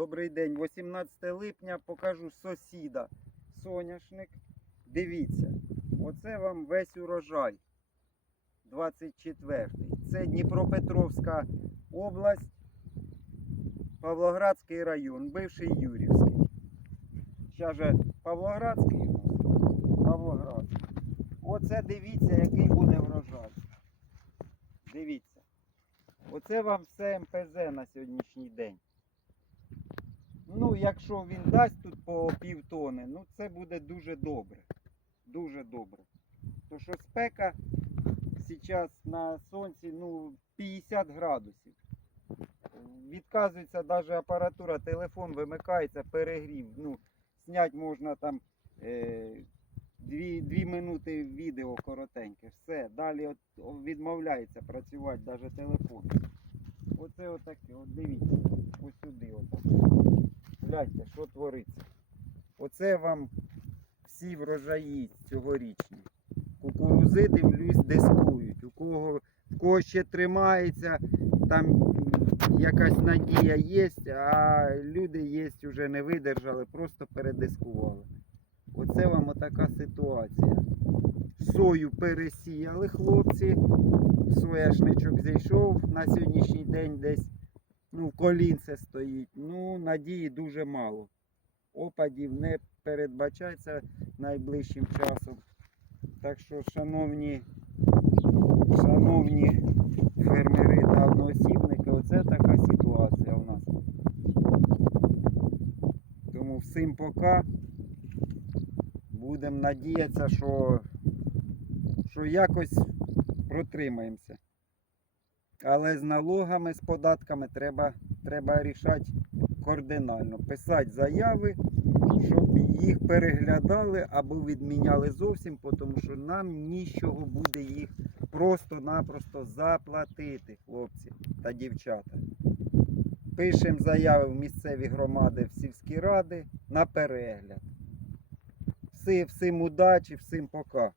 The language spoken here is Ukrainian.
Добрий день, 18 липня покажу сусіда. Соняшник. Дивіться, оце вам весь урожай. 24-й. Це Дніпропетровська область, Павлоградський район, бивший Юрівський. Зараз же Павлоградський. Павлоградський. Оце дивіться, який буде врожай. Дивіться. Оце вам все МПЗ на сьогоднішній день. Якщо він дасть тут по півтони, ну це буде дуже добре. Дуже добре. То що спека зараз на сонці ну, 50 градусів. Відказується навіть апаратура, телефон вимикається, перегрів. Ну, зняти можна там е, дві, дві минути відео коротеньке. Все. Далі от, відмовляється працювати навіть телефон. Оце отаке, от дивіться, ось сюди отак. Гляньте, що твориться. Оце вам всі врожаї цьогорічні. Кукурузи, дивлюсь, дискують. У кого, в кого ще тримається, там якась надія є, а люди є, вже не видержали, просто передискували. Оце вам отака ситуація. Сою пересіяли хлопці. Сояшничок зійшов на сьогоднішній день десь ну, в колінце стоїть. Ну, надії дуже мало. Опадів не передбачається найближчим часом. Так що, шановні, шановні фермери та одноосібники, оце така ситуація у нас. Тому всім пока. Будемо надіятися, що, що якось протримаємося. Але з налогами, з податками треба, треба рішати кардинально. Писати заяви, щоб їх переглядали або відміняли зовсім, тому що нам нічого буде їх просто-напросто заплатити, хлопці та дівчата. Пишемо заяви в місцеві громади, в сільські ради на перегляд. Всі, всім удачі, всім пока.